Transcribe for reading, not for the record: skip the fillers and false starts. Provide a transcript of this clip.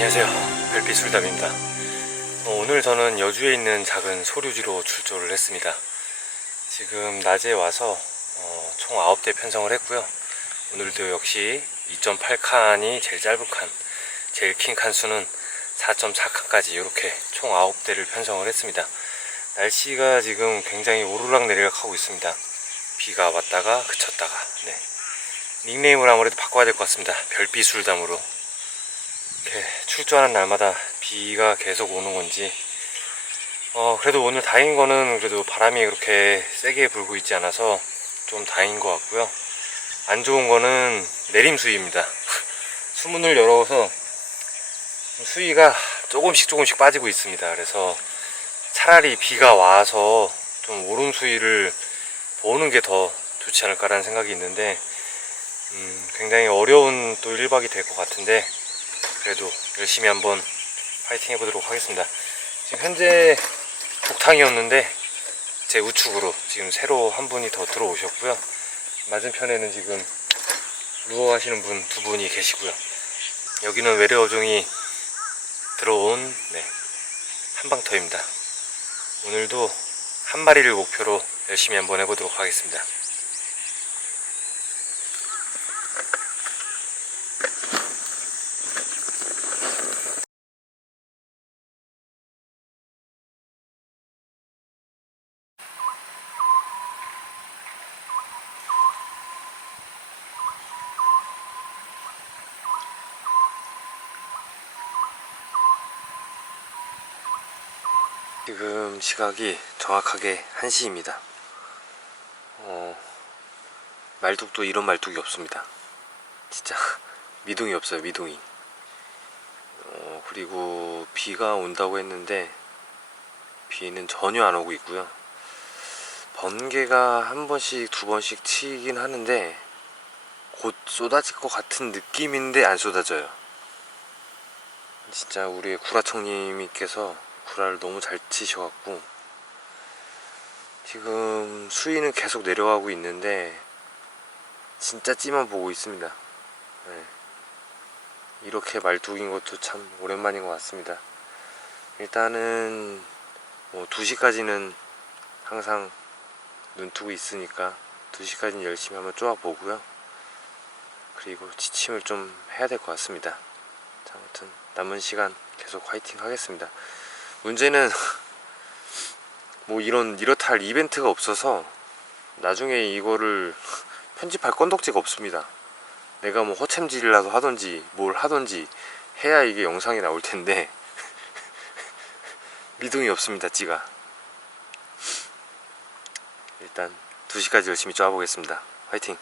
안녕하세요, 별빛술담입니다. 오늘 저는 여주에 있는 작은 소류지로 출조를 했습니다. 지금 낮에 와서 총 9대 편성을 했고요. 오늘도 역시 2.8칸이 제일 짧은 칸, 제일 긴 칸수는 4.4칸까지 이렇게 총 9대를 편성을 했습니다. 날씨가 지금 굉장히 오르락 내리락 하고 있습니다. 비가 왔다가 그쳤다가. 닉네임을 아무래도 바꿔야 될 것 같습니다. 별빛술담으로. 이렇게 출조하는 날마다 비가 계속 오는 건지 그래도 오늘 다행인 거는 그래도 바람이 그렇게 세게 불고 있지 않아서 좀 다행인 것 같고요. 안 좋은 거는 내림 수위입니다. 수문을 열어서 수위가 조금씩 빠지고 있습니다. 그래서 차라리 비가 와서 좀 오름 수위를 보는 게 더 좋지 않을까라는 생각이 있는데 굉장히 어려운 또 1박이 될 것 같은데 그래도 열심히 한번 파이팅 해보도록 하겠습니다. 지금 현재 북탕이었는데 제 우측으로 지금 새로 한 분이 더 들어오셨고요. 맞은편에는 지금 루어 하시는 분 두 분이 계시고요. 여기는 외래어종이 들어온 한방터입니다. 오늘도 한 마리를 목표로 열심히 한번 해보도록 하겠습니다. 지금 시각이 정확하게 1시입니다. 말뚝도 이런 말뚝이 없습니다. 진짜 미동이 없어요, 미동이. 그리고 비가 온다고 했는데 비는 전혀 안 오고 있고요. 번개가 한 번씩 두 번씩 치긴 하는데 곧 쏟아질 것 같은 느낌인데 안 쏟아져요. 진짜 우리 구라청님께서 구라를 너무 잘 치셔갖고 지금 수위는 계속 내려가고 있는데 진짜 찌만 보고 있습니다. 이렇게 말뚝인 것도 참 오랜만인 것 같습니다. 일단은 2시까지는 항상 눈 뜨고 있으니까 2시까지는 열심히 한번 쪼아 보고요. 그리고 지침을 좀 해야 될 것 같습니다. 자, 아무튼 남은 시간 계속 화이팅 하겠습니다. 문제는 이렇다 할 이벤트가 없어서 나중에 이거를 편집할 건덕지가 없습니다. 내가 허챔질이라도 하던지 뭘 하던지 해야 이게 영상이 나올 텐데 미동이 없습니다. 찌가. 일단 2시까지 열심히 쪼아보겠습니다. 화이팅!